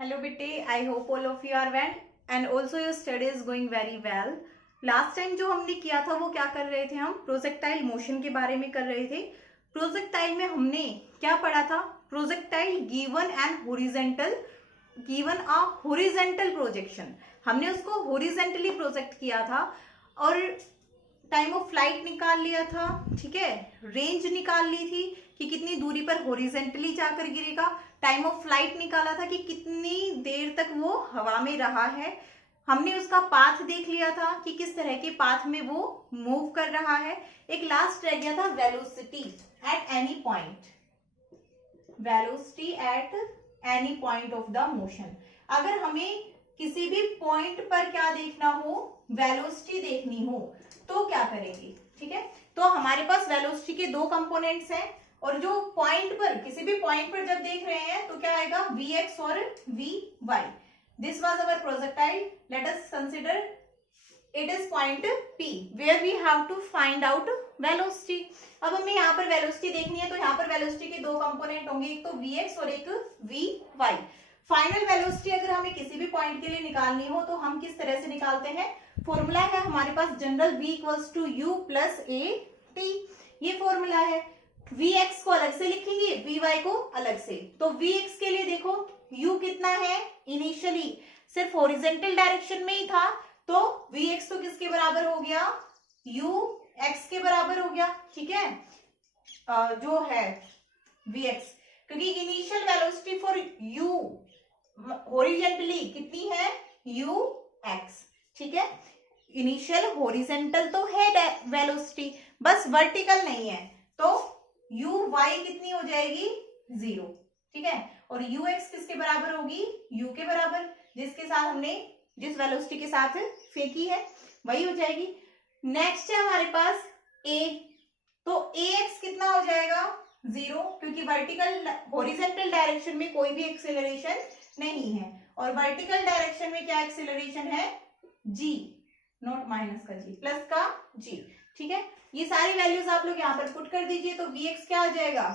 Hello Bitte, I hope all of you are well and also your study is going very well. Last time जो हमने किया था वो क्या कर रहे थे, हम प्रोजेक्टाइल मोशन के बारे में कर रहे थे। प्रोजेक्टाइल में हमने क्या पढ़ा था? Projectile given and horizontal, given a horizontal projection, हमने उसको हॉरिजॉन्टली प्रोजेक्ट किया था और टाइम ऑफ फ्लाइट निकाल लिया था, ठीक है। रेंज निकाल ली थी कि कितनी दूरी पर हॉरिजॉन्टली जाकर गिरेगा। टाइम ऑफ फ्लाइट निकाला था कि कितनी देर तक वो हवा में रहा है। हमने उसका पाथ देख लिया था कि किस तरह के पाथ में वो मूव कर रहा है। एक लास्ट रह गया था velocity at any point, velocity at any point of the motion. अगर हमें किसी भी पॉइंट पर क्या देखना हो, वेलोसिटी देखनी हो, तो क्या करेंगे, ठीक है। तो हमारे पास वेलोसिटी के दो कंपोनेंट्स हैं और जो पॉइंट पर, किसी भी पॉइंट पर जब देख रहे हैं तो क्या आएगा, Vx और Vy। This was our projectile, let us consider it is point P where we have to find out velocity. अब हमें यहाँ पर वेलोसिटी देखनी है तो यहाँ पर वेलोसिटी के दो कंपोनेंट होंगे, एक तो Vx और एक Vy। फाइनल वेलोसिटी अगर हमें किसी भी पॉइंट के लिए निकालनी हो तो हम किस तरह से निकालते हैं? फॉर्मूला है हमारे पास general, V equals to U plus A T, ये फॉर्मूला है। Vx को अलग से लिखेंगे, Vy को अलग से। तो Vx के लिए देखो U कितना है, इनिशियली सिर्फ हॉरिजॉन्टल डायरेक्शन में ही था तो Vx तो किसके बराबर हो गया, Ux के बराबर हो गया, ठीक है। जो है Vx, क्योंकि initial velocity for U horizontally कितनी है, Ux, ठीक है। इनिशियल हॉरिजॉन्टल तो है वेलोसिटी, बस वर्टिकल नहीं है, तो Uy कितनी हो जाएगी, 0, ठीक है। और Ux किसके बराबर होगी, U के बराबर, जिसके साथ हमने जिस वेलोसिटी के साथ फेंकी है वही हो जाएगी। नेक्स्ट है हमारे पास A, तो Ax कितना हो जाएगा, 0, क्योंकि वर्टिकल हॉरिजॉन्टल डायरेक्शन में कोई भी एक्सेलरेशन नहीं है और वर्टिकल डायरेक्शन में क्या एक्सेलरेशन है, g, नॉट माइनस का g, प्लस का g, ठीक है। ये सारी वैल्यूज आप लोग यहाँ पर पुट कर दीजिए तो Vx क्या आ जाएगा,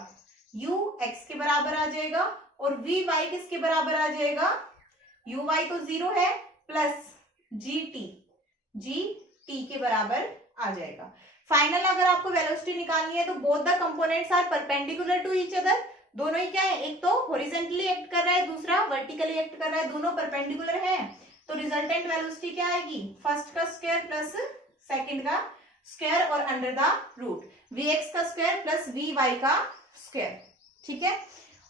Ux के बराबर आ जाएगा और Vy किसके बराबर आ जाएगा, Uy तो 0 है, प्लस gt के बराबर आ जाएगा। फाइनल अगर आपको वेलोसिटी निकालनी है तो both the components are perpendicular to each other, दोनों ही क्या है, एक तो हॉरिजॉन्टली एक्ट कर रहा है, दूसरा वर्टिकली एक्ट कर रहा है, दोनों परपेंडिकुलर है, तो रिजल्टेंट वेलोसिटी क्या आएगी, फर्स्ट का स्क्वायर प्लस सेकंड का स्क्वायर और अंडर द रूट Vx का स्क्वायर प्लस Vy का स्क्वायर, ठीक है।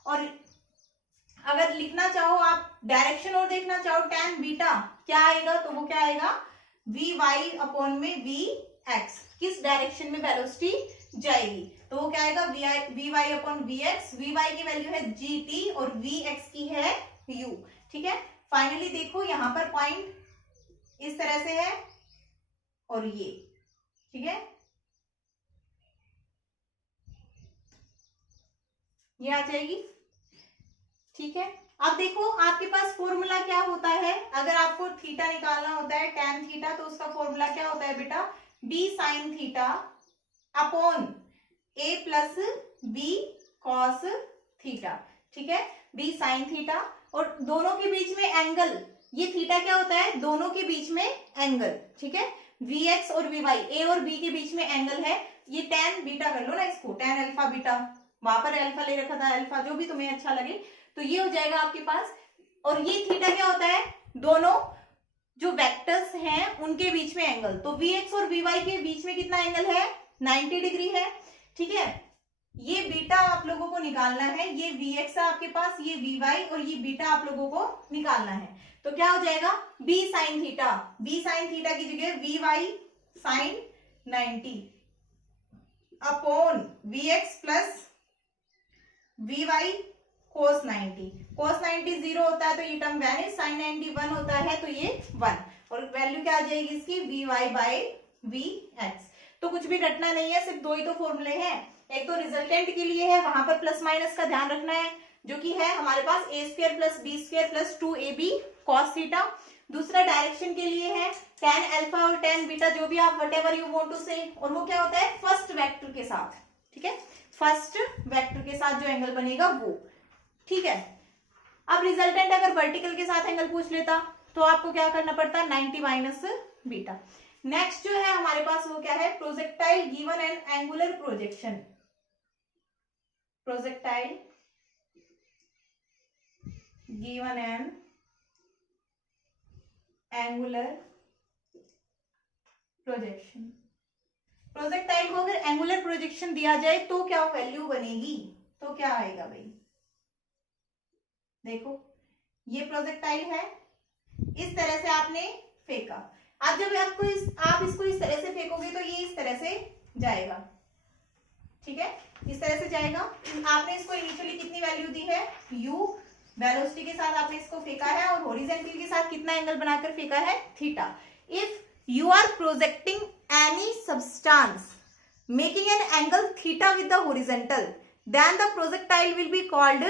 और अगर लिखना चाहो आप डायरेक्शन और देखना चाहो tan बीटा क्या आएगा, तो वो क्या आएगा, Vy अपॉन में Vx, किस डायरेक्शन में वेलोसिटी जाएगी, तो वो क्या आएगा, Vy अपॉन Vx। Vy की वैल्यू है gt और Vx की है u, ठीक है। फाइनली देखो यहाँ पर पॉइंट इस तरह से है और ये, ठीक है, ये आ जाएगी, ठीक है। अब देखो आपके पास फॉर्मूला क्या होता है, अगर आपको थीटा निकालना होता है tan थीटा, तो उसका फॉर्मूला क्या होता है बेटा, b sine theta upon a plus b cos theta, ठीक है। b साइन थीटा और दोनों के बीच में एंगल, ये थीटा क्या होता है, दोनों के बीच में एंगल, ठीक है। Vx और Vy, a और b के बीच में एंगल है, ये tan बीटा कर लो ना इसको, tan अल्फा बीटा, वहां पर अल्फा ले रखा था, अल्फा जो भी तुम्हें अच्छा लगे, तो ये हो जाएगा आपके पास। और ये थीटा क्या होता है, दोनों जो वेक्टर्स हैं उनके बीच में एंगल, तो Vx और Vy के बीच में कितना एंगल है, 90 डिग्री है, ठीक है। ये बीटा आप लोगों को निकालना है, ये Vx है आपके पास, ये Vy और ये बीटा आप लोगों को निकालना है, तो क्या हो जाएगा, b sine theta, b sine theta की जगह Vy sine 90 upon Vx plus Vy cos 90, cos 90 0 होता है तो ये टर्म वैनिश, साइन 90 1 होता है तो ये 1, और वैल्यू क्या आ जाएगी इसकी, Vy बाय Vx। तो कुछ भी रटना नहीं है, सिर्फ दो ही तो फॉर्मूले हैं, एक तो रिजल्टेंट के लिए है, वहां पर प्लस माइनस का ध्यान रखना है, जो कि है हमारे पास a square plus b square plus 2ab cos theta. दूसरा डायरेक्शन के लिए है tan अल्फा और tan बीटा, जो भी आप व्हाटएवर यू वांट टू से, और वो क्या होता है, फर्स्ट वेक्टर के साथ, ठीक है, फर्स्ट वेक्टर के साथ जो एंगल बनेगा वो, ठीक है। अब रिजल्टेंट अगर वर्टिकल के साथ एंगल पूछ लेता तो आपको क्या करना पड़ता, 90 माइनस बीटा। नेक्स्ट जो है हमारे पास वो क्या है, projectile given an angular projection. Projectile given an angular projection. Projectile को अगर एंगुलर प्रोजेक्शन दिया जाए तो क्या वैल्यू बनेगी, तो क्या आएगा भाई, देखो ये प्रोजेक्टाइल है, इस तरह से आपने फेंका। अब जब आप इसको इस तरह से फेंकोगे तो ये इस तरह से जाएगा, ठीक है, इस तरह से जाएगा। आपने इसको इनिशियली कितनी वैल्यू दी है, u, वेलोसिटी के साथ आपने इसको फेंका है और हॉरिजॉन्टल के साथ कितना एंगल बनाकर फेंका है, theta. If you are projecting any substance making an angle theta with the horizontal, then the projectile will be called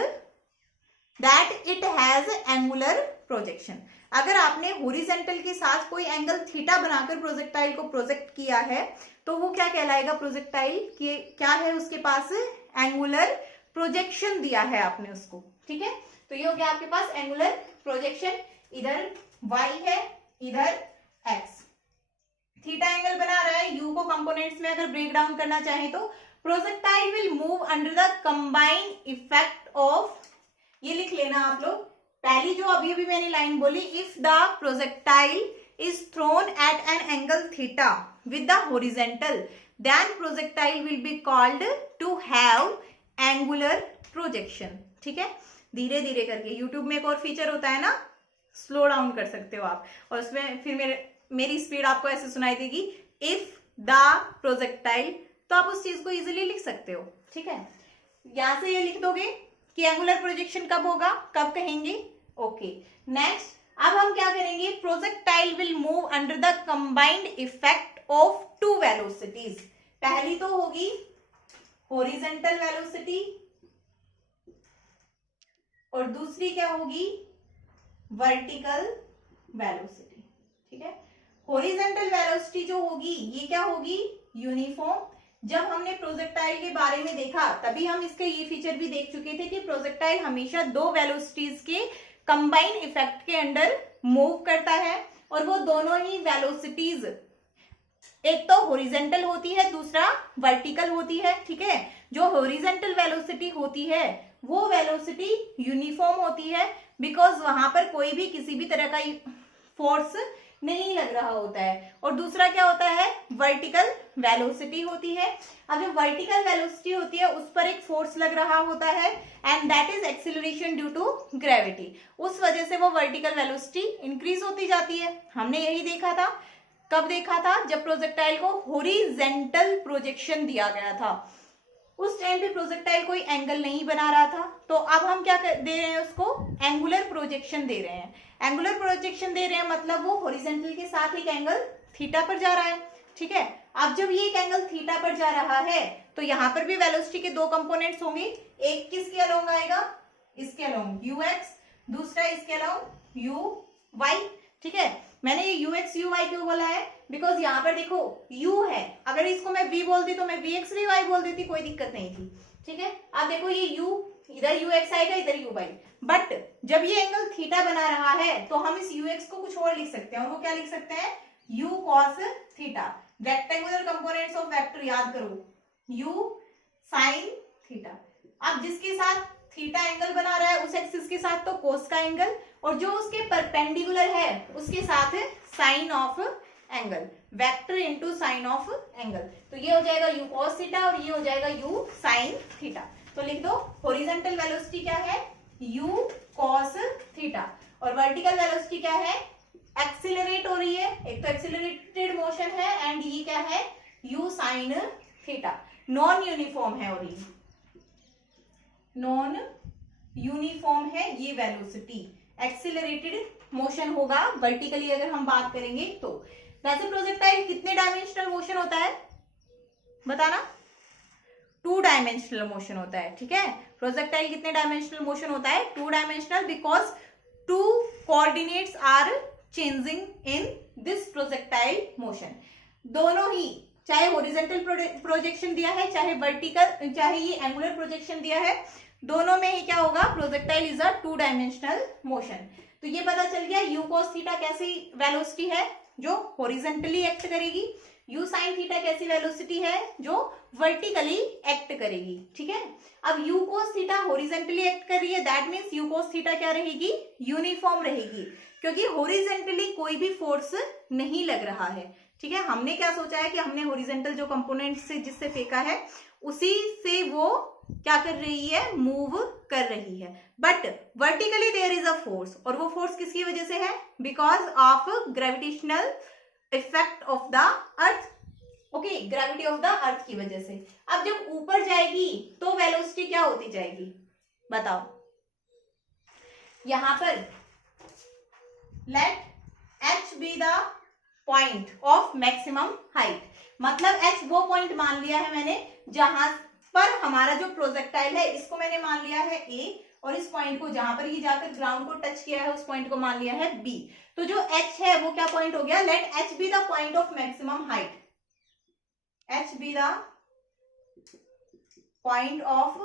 that it has angular projection. अगर आपने हॉरिजॉन्टल के साथ कोई एंगल थीटा बनाकर प्रोजेक्टाइल को प्रोजेक्ट किया है तो वो क्या कहलाएगा, प्रोजेक्टाइल के क्या है, उसके पास एंगुलर प्रोजेक्शन दिया है आपने उसको, ठीक है। तो ये हो गया आपके पास एंगुलर प्रोजेक्शन, इधर y है इधर x, थीटा एंगल बना रहा है, u को कंपोनेंट्स में अगर ब्रेक डाउन करना चाहे तो projectile will move under the combined effect of, ये लिख लेना आप लोग, पहली जो अभी अभी मैंने लाइन बोली, if the projectile is thrown at an angle theta with the horizontal then projectile will be called to have angular projection, ठीक है। धीरे धीरे करके, यूट्यूब में एक और फीचर होता है ना, स्लो डाउन कर सकते हो आप, और उसमें फिर मेरी स्पीड आपको ऐसे सुनाई देगी, इफ द प्रोजेक्टाइल, तो आप उस चीज को इजीली लिख सकते हो, ठीक है। यहां से ये लिख दोगे कि एंगुलर प्रोजेक्शन कब होगा, कब कहेंगे, ओके। नेक्स्ट अब हम क्या करेंगे, projectile will move under the combined effect of two velocities. पहली तो होगी हॉरिजॉन्टल वेलोसिटी और दूसरी क्या होगी, वर्टिकल वेलोसिटी, ठीक है। हॉरिजॉन्टल वेलोसिटी जो होगी ये क्या होगी, यूनिफॉर्म। जब हमने प्रोजेक्टाइल के बारे में देखा तभी हम इसके ये फीचर भी देख चुके थे कि प्रोजेक्टाइल हमेशा दो वेलोसिटीज के कंबाइंड इफेक्ट के अंडर मूव करता है, और वो दोनों ही वेलोसिटीज एक तो हॉरिजॉन्टल होती है, दूसरा वर्टिकल होती है, ठीक है। जो हॉरिजॉन्टल वेलोसिटी होती है वो वेलोसिटी यूनिफॉर्म होती है, बिकॉज वहां पर कोई भी किसी भी तरह का फोर्स नहीं लग रहा होता है, और दूसरा क्या होता है, वर्टिकल वेलोसिटी होती है। अब जो वर्टिकल वेलोसिटी होती है उस पर एक फोर्स लग रहा होता है, and that is acceleration due to gravity. उस वजह से वो वर्टिकल वेलोसिटी इंक्रीज होती जाती है। हमने यही देखा था, कब देखा था, जब प्रोजेक्टाइल को हॉरिजॉन्टल प्रोजेक्शन दिया गया था, उस टाइम पे प्रोजेक्टाइल कोई एंगल नहीं बना रहा था। तो अब हम क्या दे रहे हैं, उसको एंगुलर प्रोजेक्शन दे रहे हैं। एंगुलर प्रोजेक्शन दे रहे हैं मतलब वो हॉरिजॉन्टल के साथ एक एंगल थीटा पर जा रहा है, ठीक है। अब जब ये एक एंगल थीटा पर जा रहा है तो यहाँ पर भी वेलोसिटी के दो कंपोनेंट्स होंगे, एक किसके अलोंग आएगा, इसके अलोंग ux, दूसरा इसके अलोंग uy, ठीक है। मैंने ये ux uy क्यों बोला है, बिकॉज यहाँ पर देखो u है, अगर इसको मैं v बोलती तो मैं vx vy बोल देती, कोई दिक्कत नहीं थी, ठीक है। अब देखो ये u, इधर ux आएगा, इधर uy, बट जब ये एंगल थीटा बना रहा है तो हम इस ux को कुछ और लिख सकते हैं, और वो क्या लिख सकते हैं, u cos theta. Rectangular components of vector याद करो, u sin थीटा। अब जिसके साथ थीटा एंगल बना रहा है उस एक्सिस के साथ तो कोस का एंगल, और जो उसके परपेंडिकुलर है उसके साथ sine of angle, vector into sine of angle. तो ये हो जाएगा u cos थीटा और ये हो जाएगा u sin थीटा। तो लिख दो, हॉरिजॉन्टल वेलोसिटी क्या है, u cos थीटा, और वर्टिकल वेलोसिटी क्या है, एक्सिलरेट हो रही है, एक तो एक्सिलरेटेड मोशन है, एंड ये क्या है, u sin theta. Non uniform है, और ये नॉन यूनिफॉर्म है ये वेलोसिटी, एक्सिलरेटेड मोशन होगा वर्टिकली अगर हम बात करेंगे तो। वैसे प्रोजेक्टाइल कितने डायमेंशनल मोशन होता है बताना, 2 डायमेंशनल मोशन होता है, ठीक है। प्रोजेक्टाइल कितने डायमेंशनल मोशन होता है, 2 dimensional, because 2 coordinates are changing in this projectile motion. दोनों ही, चाहे हॉरिजॉन्टल प्रोजेक्शन दिया है, चाहे वर्टिकल, चाहे ये एंगुलर प्रोजेक्शन दिया है, दोनों में ही क्या होगा, projectile is a 2 dimensional motion. तो ये पता चल गया u cos थीटा कैसी वेलोसिटी है, जो हॉरिजॉन्टली एक्ट करेगी। u sin थीटा कैसी वेलोसिटी है, जो वर्टिकली एक्ट करेगी। ठीक है, अब u cos theta horizontally act कर रही है, that means u cos theta क्या रहेगी, यूनिफॉर्म रहेगी, क्योंकि हॉरिजॉन्टली कोई भी फोर्स नहीं लग रहा है। ठीक है, हमने क्या सोचा है कि हमने हॉरिजॉन्टल जो कंपोनेंट से जिससे फेंका है उसी से वो क्या कर रही है, मूव कर रही है। But vertically there is a force, और वो फोर्स किसकी वजह से है, because of gravitational effect of the earth. Okay, gravity of the earth की वजह से। अब जब ऊपर जाएगी तो वेलोसिटी क्या होती जाएगी, बताओ। यहां पर let h be the point of maximum height, मतलब h वो पॉइंट मान लिया है मैंने जहां पर हमारा जो प्रोजेक्टाइल है इसको मैंने मान लिया है A, और इस पॉइंट को जहां पर ये जाकर ग्राउंड को टच किया है उस पॉइंट को मान लिया है B। तो जो h है वो क्या पॉइंट हो गया, let h be the point of maximum height, h be the point of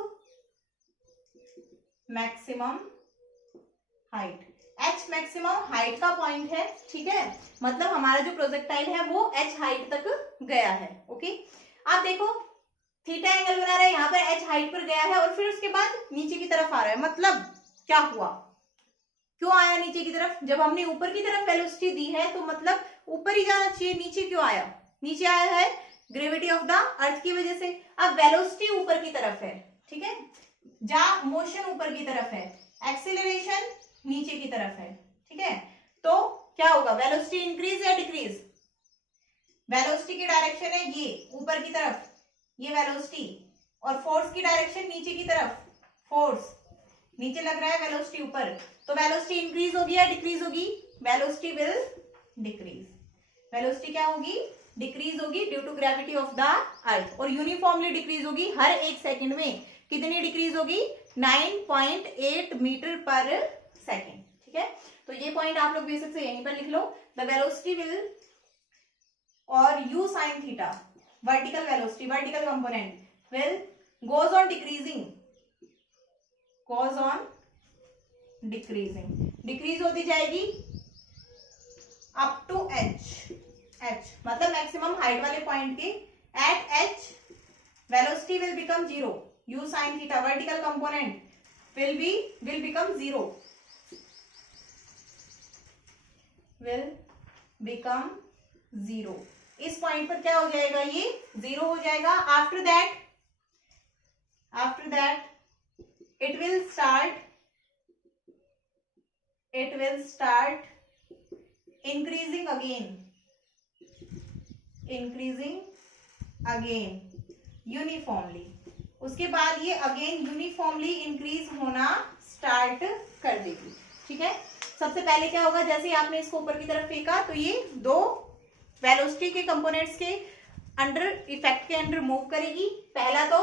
maximum height. h maximum height का पॉइंट है। ठीक है, मतलब हमारा जो प्रोजेक्टाइल है वो h हाइट तक गया है। ओके, आप देखो थीटा एंगल बना रहा है, यहाँ पर h हाइट पर गया है और फिर उसके बाद नीचे की तरफ आ रहा है। मतलब क्या हुआ, क्यों आया नीचे की तरफ, जब हमने ऊपर की तरफ वेलोसिटी दी है तो मतलब ऊपर ही जाना चाहिए, नीचे क्यों आया, नीचे आया है ग्रेविटी ऑफ द अर्थ की वजह से। अब वेलोसिटी ऊपर की तरफ है, ठीक है, जहां मोशन ऊपर की तरफ है, एक्सीलरेशन नीचे की तरफ है। ठीक है, तो क्या होगा, वेलोसिटी इंक्रीज या डिक्रीज, वेलोसिटी की डायरेक्शन है ये ऊपर की तरफ, ये वेलोसिटी, और फोर्स की डायरेक्शन नीचे की तरफ, फोर्स नीचे लग रहा है, वेलोसिटी ऊपर, तो वेलोसिटी इंक्रीज होगी या डिक्रीज होगी, वेलोसिटी विल डिक्रीज। वेलोसिटी क्या होगी, डिक्रीज होगी due to gravity of the earth, और यूनिफॉर्मली डिक्रीज होगी हर एक सेकंड में। कितनी डिक्रीज होगी, 9.8 मीटर पर सेकंड। ठीक है, तो ये पॉइंट आप लोग बेसिक से यहीं पर लिख लो। द वेलोसिटी विल, और u sin theta vertical velocity, vertical component will goes on decreasing, goes on decreasing, decrease होती जाएगी अप टू h, मतलब मैक्सिमम हाइट वाले पॉइंट के at h velocity will become 0, u sin theta vertical component will become 0, will become 0। इस point पर क्या हो जाएगा, ये 0 हो जाएगा। After that it will start increasing again uniformly. उसके बाद ये अगेन यूनिफॉर्मली इंक्रीज होना स्टार्ट कर देगी। ठीक है, सबसे पहले क्या होगा, जैसे ही आपने इसको ऊपर की तरफ फेंका तो ये दो वेलोसिटी के कंपोनेंट्स के अंडर इफेक्ट के अंडर मूव करेगी। पहला तो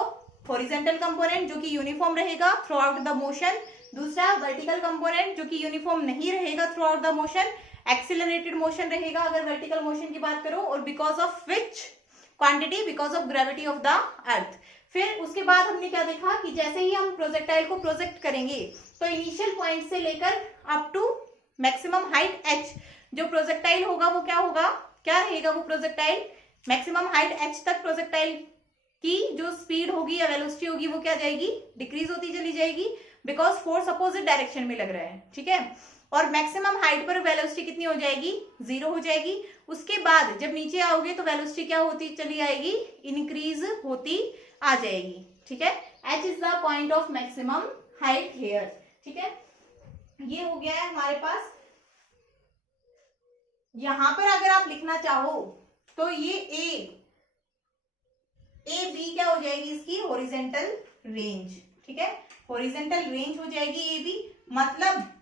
हॉरिजॉन्टल कंपोनेंट जो कि यूनिफॉर्म रहेगा थ्रू आउट द मोशन, दूसरा वर्टिकल कंपोनेंट जो कि यूनिफॉर्म नहीं रहेगा through out the motion, accelerated motion रहेगा अगर वर्टिकल मोशन की बात करो, और because of which quantity, because of gravity of the अर्थ। फिर उसके बाद हमने क्या देखा कि जैसे ही हम प्रोजेक्टाइल को प्रोजेक्ट करेंगे तो इनिशियल पॉइंट से लेकर up to maximum height h, जो प्रोजेक्टाइल होगा वो क्या होगा, क्या रहेगा वो प्रोजेक्टाइल, मैक्सिमम हाइट h तक प्रोजेक्टाइल की जो स्पीड होगी या वेलोसिटी होगी वो क्या जाएगी, डिक्रीज होती चली जाएगी, बिकॉज फोर्स अपोजिट डायरेक्शन में लग रहा है। ठीक है, और मैक्सिमम हाइट पर वेलोसिटी कितनी हो जाएगी, 0 हो जाएगी। उसके बाद जब नीचे आओगे तो वेलोसिटी क्या होती चली आएगी, इंक्रीज होती आ जाएगी। ठीक है, h is the point of maximum height here. ठीक है, ये हो गया है हमारे पास। यहां पर अगर आप लिखना चाहो तो ये ए बी क्या हो जाएगी, इसकी हॉरिजॉन्टल रेंज। ठीक है, हॉरिजॉन्टल रेंज हो जाएगी ए बी, मतलब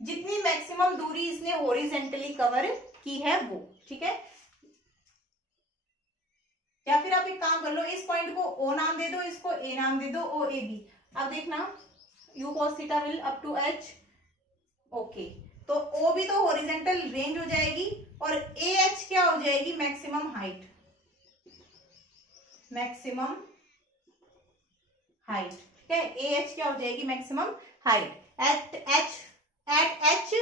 जितनी मैक्सिमम दूरी इसने हॉरिजॉन्टली कवर की है वो। ठीक है, या फिर आप एक काम कर लो, इस पॉइंट को O नाम दे दो, इसको A नाम दे दो, O A B। अब देखना u cos theta will up to h, okay, तो O भी तो हॉरिजॉन्टल रेंज हो जाएगी और AH क्या हो जाएगी, मैक्सिमम हाइट, मैक्सिमम हाइट, ठीक है। ए एच क्या हो जाएगी, maximum height. At H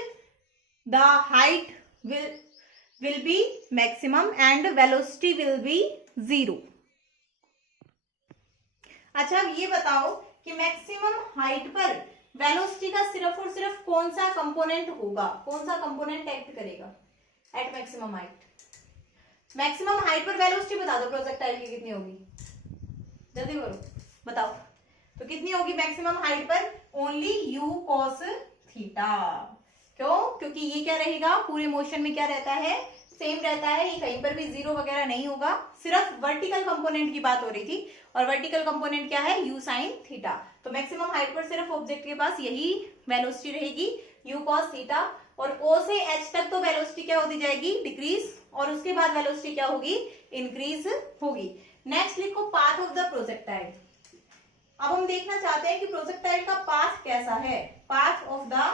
the height will be maximum and velocity will be 0। अच्छा अब ये बताओ कि मैक्सिमम हाइट पर वेलोसिटी का सिर्फ और सिर्फ कौन सा कंपोनेंट होगा, कौन सा कंपोनेंट एक्ट करेगा at maximum height. Maximum height पर वेलोसिटी बता दो प्रोजेक्टाइल की कितनी होगी, जल्दी करो बताओ। तो कितनी होगी मैक्सिमम हाइट पर, ओनली u cos थीटा। क्यों, क्योंकि ये क्या रहेगा, पूरे मोशन में क्या रहता है, सेम रहता है, ये कहीं पर भी जीरो वगैरह नहीं होगा। सिर्फ वर्टिकल कंपोनेंट की बात हो रही थी, और वर्टिकल कंपोनेंट क्या है, u sin थीटा। तो मैक्सिमम हाइट पर सिर्फ ऑब्जेक्ट के पास यही वेलोसिटी रहेगी, u cos थीटा। और o से h तक तो वेलोसिटी क्या होती जाएगी, डिक्रीज, और उसके बाद वेलोसिटी क्या होगी, इंक्रीज होगी। नेक्स्ट लिखो पाथ ऑफ द प्रोजेक्टाइल। अब हम देखना चाहते हैं कि प्रोजेक्टाइल का पाथ कैसा है, पाथ ऑफ द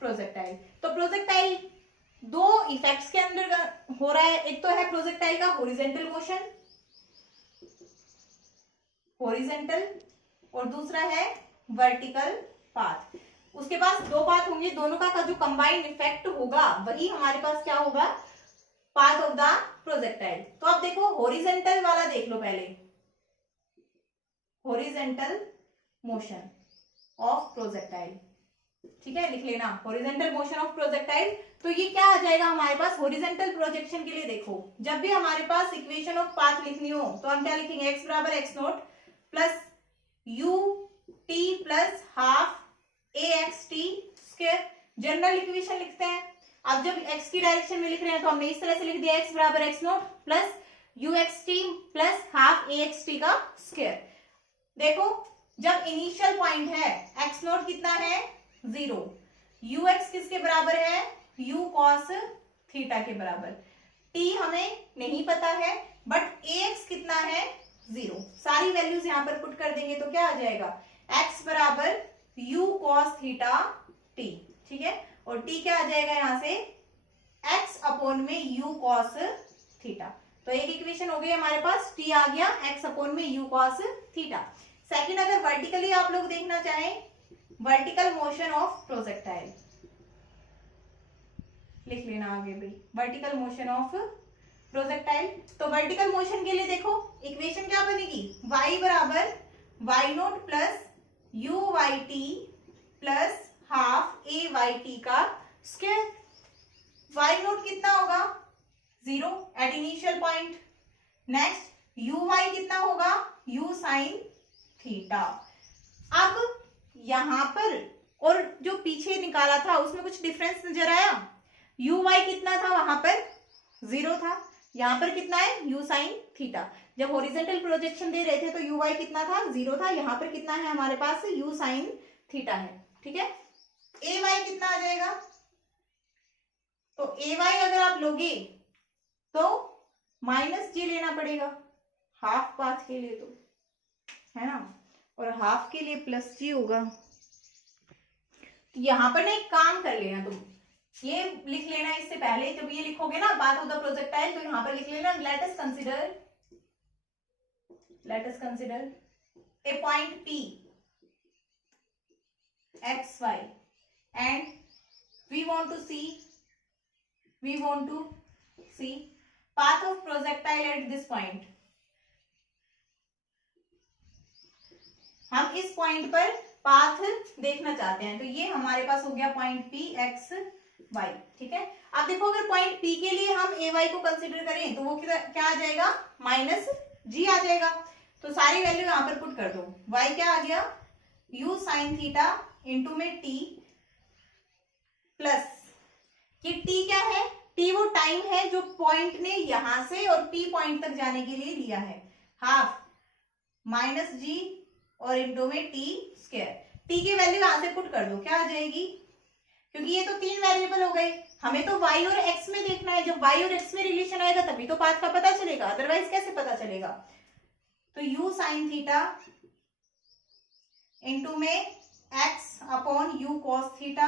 प्रोजेक्टाइल। तो प्रोजेक्टाइल दो इफेक्ट्स के अंदर हो रहा है, एक तो है प्रोजेक्टाइल का हॉरिजॉन्टल मोशन, हॉरिजॉन्टल, और दूसरा है वर्टिकल पाथ। उसके पास दो पाथ होंगे, दोनों का जो कंबाइंड इफेक्ट होगा वही हमारे पास क्या होगा, पाथ ऑफ द प्रोजेक्टाइल। तो अब देखो हॉरिजॉन्टल वाला देख लो पहले, हॉरिजॉन्टल मोशन ऑफ प्रोजेक्टाइल, ठीक है, लिख लेना हॉरिजॉन्टल मोशन ऑफ प्रोजेक्टाइल। तो ये क्या आ जाएगा हमारे पास, हॉरिजॉन्टल प्रोजेक्शन के लिए देखो, जब भी हमारे पास इक्वेशन ऑफ पाथ लिखनी हो तो हम क्या लिखेंगे, x बराबर x note plus u t plus half ए x T square, general equation लिखते हैं। अब जब x की डायरेक्शन में लिख रहे हैं तो हमने इस तरह से लिख दिया, x बराबर x note plus you x T plus half A x T का स्क्वायर। देखो जब इनिशियल पॉइंट है एक्स नोट कितना है, 0, यू एक्स किसके बराबर है, u cos थीटा के बराबर, t हमें नहीं पता है, बट ax कितना है, 0। सारी वैल्यूज यहां पर पुट कर देंगे तो क्या आ जाएगा, x बराबर u cos थीटा t, ठीक है, और t क्या आ जाएगा यहां से, x अपॉन में u cos थीटा। तो एक इक्वेशन हो गई हमारे पास, t आ गया, x अपॉन में u cos थीटा। सेकंड, अगर वर्टिकली आप लोग देखना चाहें, वर्टिकल मोशन ऑफ प्रोजेक्टाइल लिख लेना आगे भाई, वर्टिकल मोशन ऑफ प्रोजेक्टाइल। तो वर्टिकल मोशन के लिए देखो इक्वेशन क्या बनेगी, y बराबर y naught plus u y t plus half a y t का स्क्वायर। वाई नोट कितना होगा, 0 at initial point. Next u y कितना होगा, u साइन थीटा। अब यहां पर और जो पीछे निकाला था उसमें कुछ डिफरेंस नजर आया, यू वाई कितना था, वहां पर 0 था, यहां पर कितना है, u साइन थीटा। जब हॉरिजॉन्टल प्रोजेक्शन दे रहे थे तो यू वाई कितना था, 0 था, यहां पर कितना है हमारे पास, u साइन थीटा है, ठीक है। ए वाई कितना आ जाएगा, तो ए वाई अगर आप लोगे तो माइनस जी लेना पड़ेगा हाफ पाथ के लिए, तो है ना, और हाफ के लिए प्लस जी होगा। तो यहां पर ना एक काम कर लेना, तुम ये लिख लेना इससे पहले, जब ये लिखोगे ना पाथ ऑफ द प्रोजेक्टाइल, तो यहां पर लिख लेना, let us consider a point P x y and we want to see path of projectile at this point। हम इस पॉइंट पर पाथ देखना चाहते हैं, तो ये हमारे पास हो गया पॉइंट P x y, ठीक है। अब देखो अगर पॉइंट P के लिए हम ए वाई को कंसिडर करें तो वो क्या आ जाएगा, माइनस जी आ जाएगा। तो सारी वैल्यू यहां पर पुट कर दो, y क्या आ गया, u साइन थीटा इंटू में t प्लस, कि t क्या है, t वो टाइम है जो पॉइंट ने यहां से और p पॉइंट तक जाने के लिए लिया है, हाफ माइनस जी और इंटू में टी स्क्वायर। टी की वैल्यू यहां से पुट कर दो, क्या आ जाएगी, क्योंकि ये तो 3 वेरिएबल हो गए, हमें तो y और x में देखना है, जब y और x में रिलेशन आएगा तभी तो पाथ का पता चलेगा, अदरवाइज कैसे पता चलेगा। तो u साइन थीटा इंटू में x upon u cos theta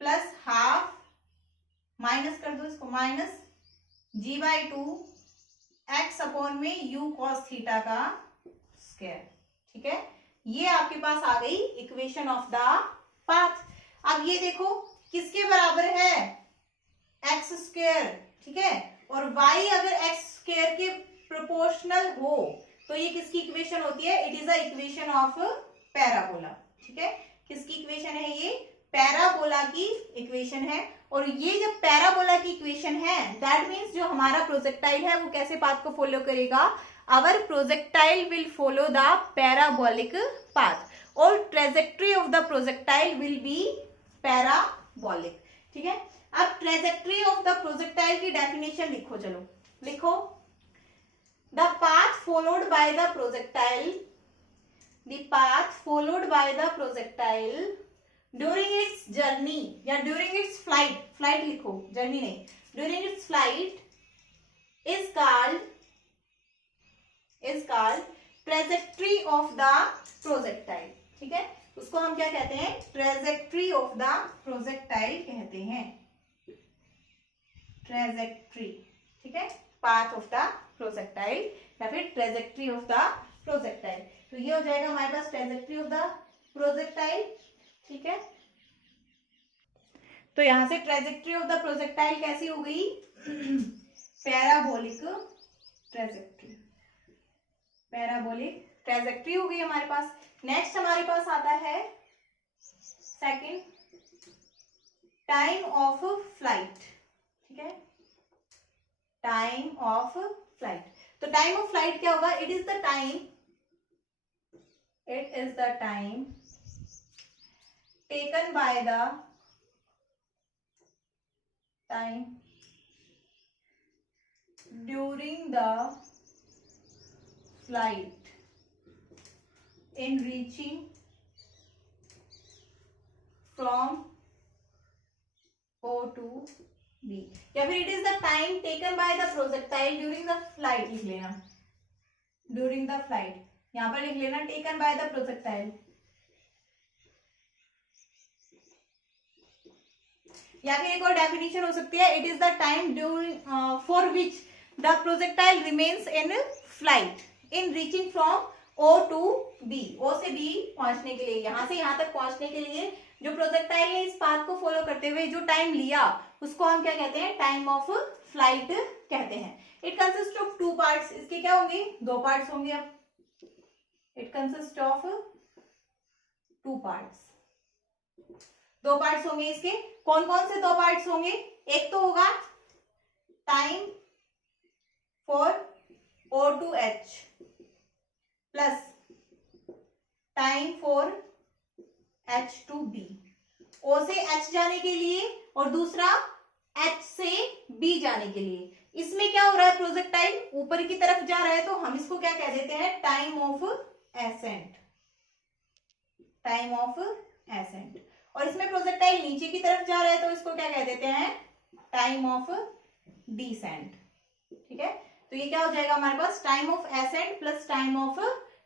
plus half, minus कर दो इसको, minus g by 2 x upon में u cos थीटा का स्क्वायर, ठीक है, ये आपके पास आ गई इक्वेशन ऑफ द पाथ। अब ये देखो किसके बराबर है, एक्स स्क्वायर, ठीक है, और y अगर एक्स स्क्वायर के प्रोपोर्शनल हो तो ये किसकी इक्वेशन होती है, it is a equation of parabola. ठीक है, किसकी इक्वेशन है ये, पैराबोला की इक्वेशन है। और ये जब पैराबोला की इक्वेशन है दैट मीन्स जो हमारा प्रोजेक्टाइल है वो कैसे पाथ को फॉलो करेगा, our projectile will follow the parabolic path और trajectory of the projectile will be parabolic. ठीक है, अब ट्रेजेक्ट्री ऑफ द प्रोजेक्टाइल की डेफिनेशन लिखो, चलो लिखो, the path followed by the projectile during its journey या during its flight लिखो, जर्नी नहीं, during its flight is called trajectory of the projectile। ठीक है, उसको हम क्या कहते हैं, trajectory of the projectile कहते हैं, ट्रेजेक्ट्री। ठीक है, पाथ ऑफ द प्रोजेक्टाइल या फिर ट्रेजेक्ट्री ऑफ द प्रोजेक्टाइल। तो ये हो जाएगा हमारे पास ट्रेजेक्ट्री ऑफ द प्रोजेक्टाइल। ठीक है, तो यहां से ट्रेजेक्ट्री ऑफ द प्रोजेक्टाइल कैसी हो गई, पैराबोलिक ट्रेजेक्ट्री, पैराबोलिक ट्रेजेक्ट्री हो गई हमारे पास। नेक्स्ट हमारे पास आता है सेकंड, टाइम ऑफ फ्लाइट। ठीक है, टाइम ऑफ फ्लाइट। तो टाइम ऑफ फ्लाइट क्या होगा, it is the time taken by the time during the flight in reaching from O to B, या फिर it is the time taken by the projectile during the flight, लिख लेना during the flight, यहां पर लिख लेना taken by the projectile. या फिर एक और डेफिनेशन हो सकती है, it is the time during for which the projectile remains in flight in reaching from O to B, O से B पहुंचने के लिए, यहां से यहां तक पहुंचने के लिए जो प्रोजेक्टाइल ने इस पाथ को फॉलो करते हुए जो टाइम लिया उसको हम क्या कहते हैं, टाइम ऑफ फ्लाइट कहते हैं। इट कंसिस्ट ऑफ 2 पार्ट्स, इसके क्या होंगे, 2 पार्ट्स होंगे। अब it consist of 2 parts, 2 parts होंगे इसके। कौन कौन से 2 पार्ट्स होंगे, एक तो होगा time for O to H plus time for H to B, O से H जाने के लिए और दूसरा H से B जाने के लिए। इसमें क्या हो रहा है, प्रोजेक्टाइल ऊपर की तरफ जा रहा है तो हम इसको क्या कह देते हैं, time of accent, time of accent. और इसमें प्रोजेक्टाइल नीचे की तरफ जा रहा है तो इसको क्या कह देते हैं, टाइम ऑफ डिसेंट। ठीक है, तो ये क्या हो जाएगा हमारे पास, time of ascent plus time of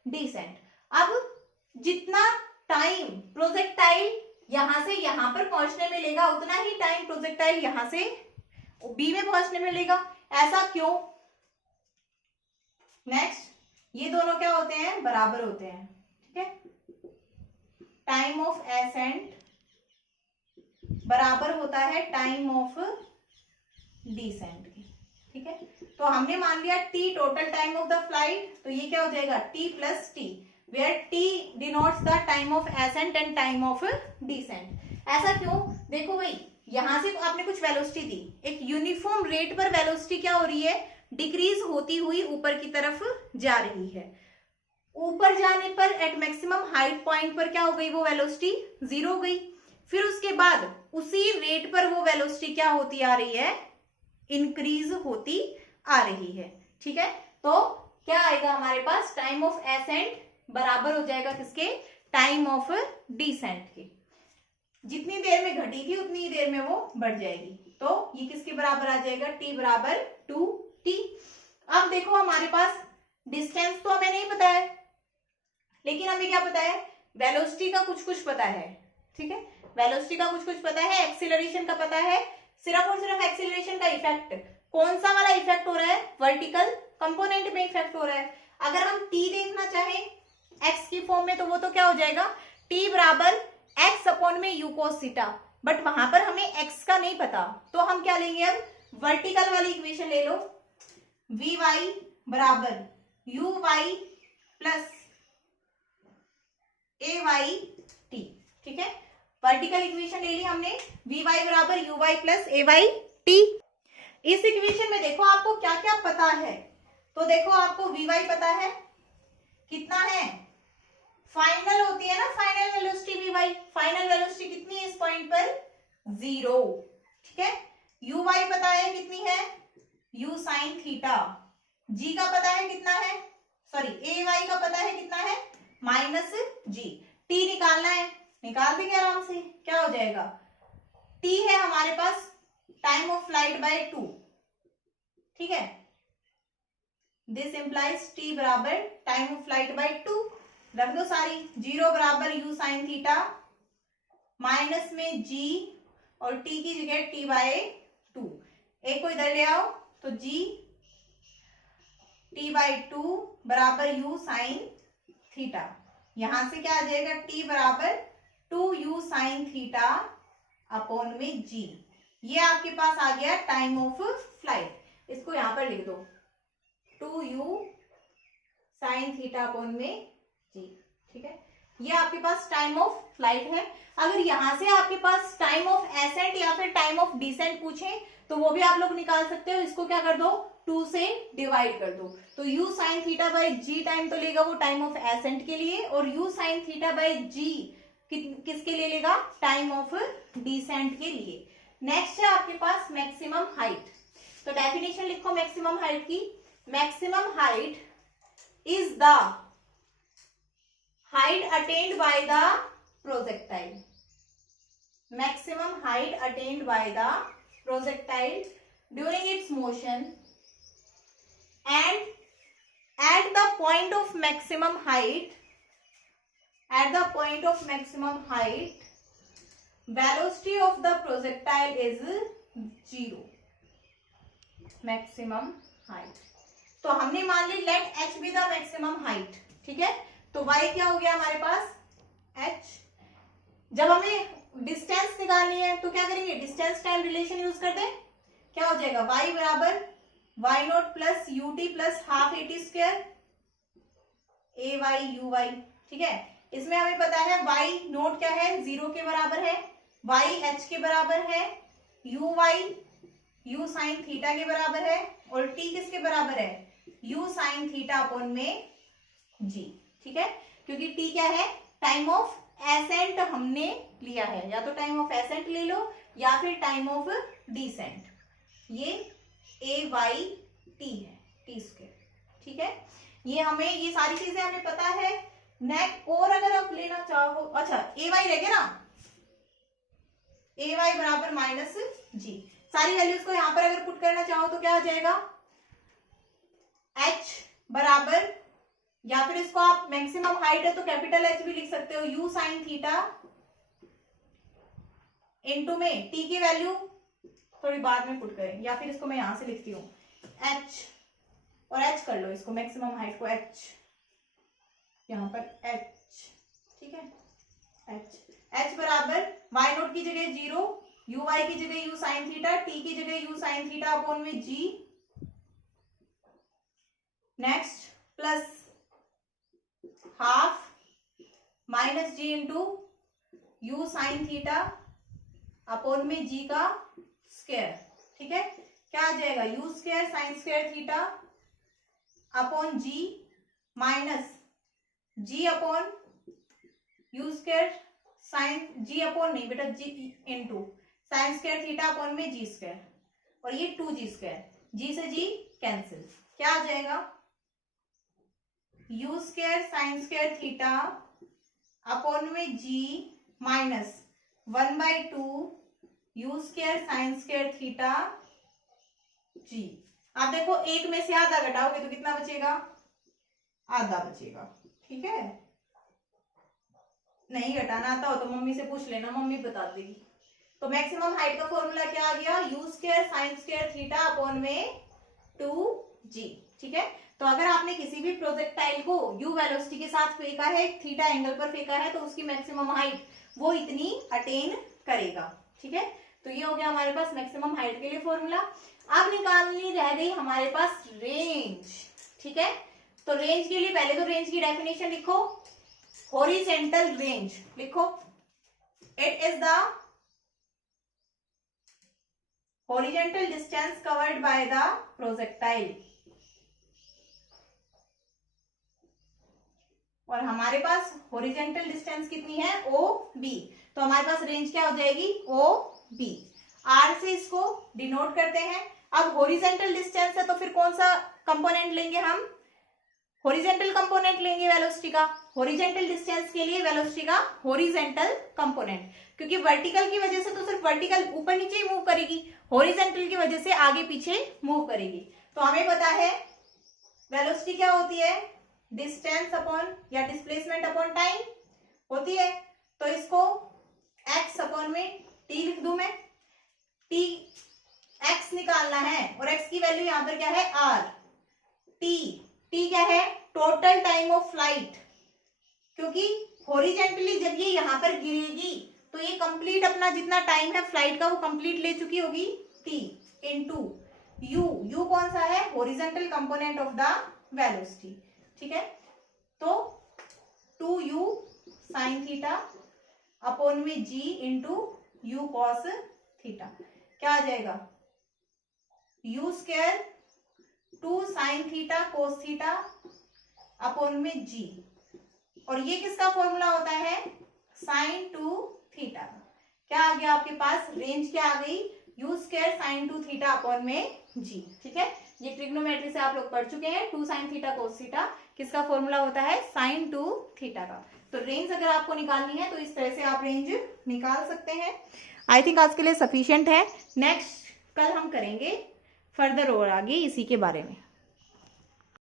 descent. अब जितना टाइम प्रोजेक्टाइल यहां से यहां पर पहुंचने में लेगा उतना ही टाइम प्रोजेक्टाइल यहां से बी में पहुंचने में लेगा। ऐसा क्यों, नेक्स्ट, ये दोनों क्या होते हैं, बराबर होते हैं। ठीक है, टाइम ऑफ एसेंट बराबर होता है टाइम ऑफ डिसेंट की। ठीक है, तो हमने मान लिया T total time of the flight, तो ये क्या हो जाएगा, T plus T, where t denotes the time of ascent and time of descent। ऐसा क्यों, देखो भाई यहां से आपने कुछ वेलोसिटी दी, एक यूनिफॉर्म रेट पर वेलोसिटी क्या हो रही है, डिक्रीज होती हुई ऊपर की तरफ जा रही है। ऊपर जाने पर एट मैक्सिमम हाइट पॉइंट पर क्या हो गई, वो वेलोसिटी 0 हो गई। फिर उसके बाद उसी रेट पर वो वेलोसिटी क्या होती आ रही है, इंक्रीज होती आ रही है। ठीक है, तो क्या आएगा हमारे पास, टाइम ऑफ एसेंट बराबर हो जाएगा किसके, टाइम ऑफ डिसेंट के। जितनी देर में घटी थी उतनी ही देर में वो बढ़ जाएगी, तो ये किसके बराबर आ जाएगा, t बराबर 2t। अब देखो हमारे पास डिस्टेंस तो हमें नहीं पता है, लेकिन हमें क्या पता है, वेलोसिटी का कुछ कुछ पता है। ठीक है, वेलोसिटी का कुछ कुछ पता है, एक्सीलरेशन का पता है। सिर्फ और सिर्फ एक्सीलरेशन का इफेक्ट, कौन सा वाला इफेक्ट हो रहा है, वर्टिकल कंपोनेंट में इफेक्ट हो रहा है। अगर हम t देखना चाहें एक्स की फॉर्म में, तो वो तो क्या हो जाएगा, टी बराबर एक्स अपॉन में यू कोस थीटा, बट वहां पर हमें एक्स का नहीं पता, तो हम क्या लेंगे, अब वर्टिकल वाली इक्वेशन ले लो, वी वाई बराबर u y plus a y t, ठीक है, वर्टिकल इक्वेशन ले ली हमने, वी वाई बराबर u y plus a y t. इस इक्वेशन में देखो आपको क्या क्या पता है, तो देखो आपको वी वाई पता है, कितना है, फाइनल होती है ना final velocity v y, final velocity कितनी है इस पॉइंट पर, 0, ठीक है, यू वाई पता है कितनी है, यू साइन थीटा, जी का पता है कितना है, सॉरी ए वाई का पता है कितना है, माइनस जी, टी निकालना है, निकाल देंगे आराम से, क्या हो जाएगा, टी है हमारे पास टाइम ऑफ फ्लाइट बाय 2, ठीक है, दिस इंप्लाइज टी बराबर टाइम ऑफ फ्लाइट बाय 2, रख दो सारी, 0 बराबर यू साइन थीटा, माइनस में जी और टी की जगह टी बाय 2, एक को इधर ले आओ, तो जी टी बाय 2 बराबर यू साइन थीटा, यहां से क्या आ जाएगा, टी बराबर 2 यू साइन थीटा अपॉन में जी, ये आपके पास आ गया टाइम ऑफ फ्लाइट, इसको यहां पर लिख दो 2 यू साइन थीटा अपॉन में जी, ठीक है, ये आपके पास टाइम ऑफ फ्लाइट है। अगर यहां से आपके पास टाइम ऑफ एसेंट या फिर टाइम ऑफ डिसेंट पूछे तो वो भी आप लोग निकाल सकते हो, इसको क्या कर दो, 2 से डिवाइड कर दो, तो u sine theta by g time तो लेगा वो टाइम ऑफ एसेंट के लिए, और u साइन थीटा बाई जी किसके लिए लेगा, टाइम ऑफ डिसेंट के लिए। नेक्स्ट है आपके पास मैक्सिमम हाइट, तो डेफिनेशन लिखो मैक्सिमम हाइट की, maximum height is the height attend by the projectile, maximum height attained by the projectile during its motion, and at the point of maximum height, velocity of the projectile is 0, maximum height, तो हमने मान ली let h be the maximum height, ठीक है, तो y क्या हो गया हमारे पास, h, जब हमें डिस्टेंस निकालनी है तो क्या करेंगे, डिस्टेंस टाइम रिलेशन यूज करते हैं, क्या हो जाएगा, y बराबर y naught plus u t plus half a t square a y u y, ठीक है, इसमें हमें पता है y नोट क्या है, 0 के बराबर है, y h के बराबर है, you why you sine theta के बराबर है, और t किसके बराबर है, u साइन थीटा अपॉन में g, ठीक है, क्योंकि t क्या है, टाइम ऑफ एसेंट हमने लिया है, या तो टाइम ऑफ एसेंट ले लो या फिर टाइम ऑफ डिसेंट, ये ए वाई टी है, टी स्क्वायर, ठीक है, ये हमें ये सारी चीजें हमें पता है। नेक्स्ट और अगर आप लेना चाहो, अच्छा ए वाई रह गया ना, ए वाई बराबर माइनस जी, सारी वैल्यूज को यहां पर अगर पुट करना चाहो तो क्या आ जाएगा, एच बराबर, या फिर इसको आप मैक्सिमम हाइट है तो कैपिटल एच भी लिख सकते हो, यू साइन थीटा इनटू में टी की वैल्यू थोड़ी बाद में पुट करें, या फिर इसको मैं यहां से लिखती हूँ एच, और एच कर लो इसको, मैक्सिमम हाइट को एच, यहां पर एच, ठीक है, एच, एच बराबर वाई नोट की जगह 0, यू वाई की जगह यू साइन थीटा, टी की जगह यू साइन थीटा अपॉन में G, next plus half minus G into U sine theta upon में जी का स्क्वायर, ठीक है, क्या आ जाएगा, U square sine square theta upon G minus G upon U square sine, G upon नहीं बेटा, G into sine square theta upon में जी स्क्वायर, और ये 2g स्क्वायर, जी से जी कैंसिल, क्या आ जाएगा, U square sine square theta upon में G minus 1/2 U square sine square theta G. आप देखो एक में से आधा घटाओगे तो कितना बचेगा, आधा बचेगा, ठीक है, नहीं घटाना आता हो तो मम्मी से पूछ लेना, मम्मी बता देगी। तो मैक्सिमम हाइट का फॉर्मूला क्या आ गया, you square sine square theta upon में 2g, ठीक है, तो अगर आपने किसी भी प्रोजेक्टाइल को u वेलोसिटी के साथ फेंका है, थीटा एंगल पर फेंका है, तो उसकी मैक्सिमम हाइट वो इतनी अटेन करेगा। ठीक है, तो ये हो गया हमारे पास मैक्सिमम हाइट के लिए फॉर्मूला। अब निकालनी रह गई हमारे पास रेंज। ठीक है, तो रेंज के लिए पहले तो रेंज की डेफिनेशन लिखो, हॉरिजेंटल रेंज लिखो, it is the horizontal distance covered by the projectile. और हमारे पास हॉरिजेंटल डिस्टेंस कितनी है, ओ बी, तो हमारे पास रेंज क्या हो जाएगी, ओ बी। आर से इसको डिनोट करते हैं। अब हॉरिजेंटल डिस्टेंस है तो फिर कौन सा कंपोनेंट लेंगे हम, हॉरिजेंटल कंपोनेंट लेंगे वेलोसिटी का। हॉरिजेंटल डिस्टेंस के लिए वेलोसिटी का हॉरिजेंटल कंपोनेंट, क्योंकि वर्टिकल की वजह से तो सिर्फ वर्टिकल ऊपर नीचे ही मूव करेगी, हॉरिजेंटल की वजह से आगे पीछे मूव करेगी। तो हमें पता है वेलोसिटी क्या होती है, डिस्टेंस अपॉन या डिस्प्लेसमेंट अपॉन टाइम होती है। तो इसको x अपॉन में t लिख दूं मैं, t x निकालना है और x की वैल्यू यहां पर क्या है, r। t क्या है, टोटल टाइम ऑफ फ्लाइट, क्योंकि हॉरिजेंटली जब ये यहां पर गिरेगी तो ये कंप्लीट अपना जितना टाइम है फ्लाइट का वो कंप्लीट ले चुकी होगी, t इनटू u कौन सा है, horizontal component of the velocity. ठीक है, तो 2u साइन थीटा अपॉन में g into you cos theta, क्या आ जाएगा, u square 2 sine theta cos theta upon में g, और ये किसका फॉर्मूला होता है, साइन 2 थीटा। क्या आ गया आपके पास, रेंज क्या आ गई, u square sine 2 theta upon में g। ठीक है, ये ट्रिग्नोमेट्री से आप लोग पढ़ चुके हैं, 2 साइन थीटा कोस थीटा किसका फॉर्मूला होता है, साइन 2 थीटा का। तो रेंज अगर आपको निकालनी है तो इस तरह से आप रेंज निकाल सकते हैं। आई थिंक आज के लिए सफिशिएंट है। नेक्स्ट कल हम करेंगे फर्दर और आगे इसी के बारे में।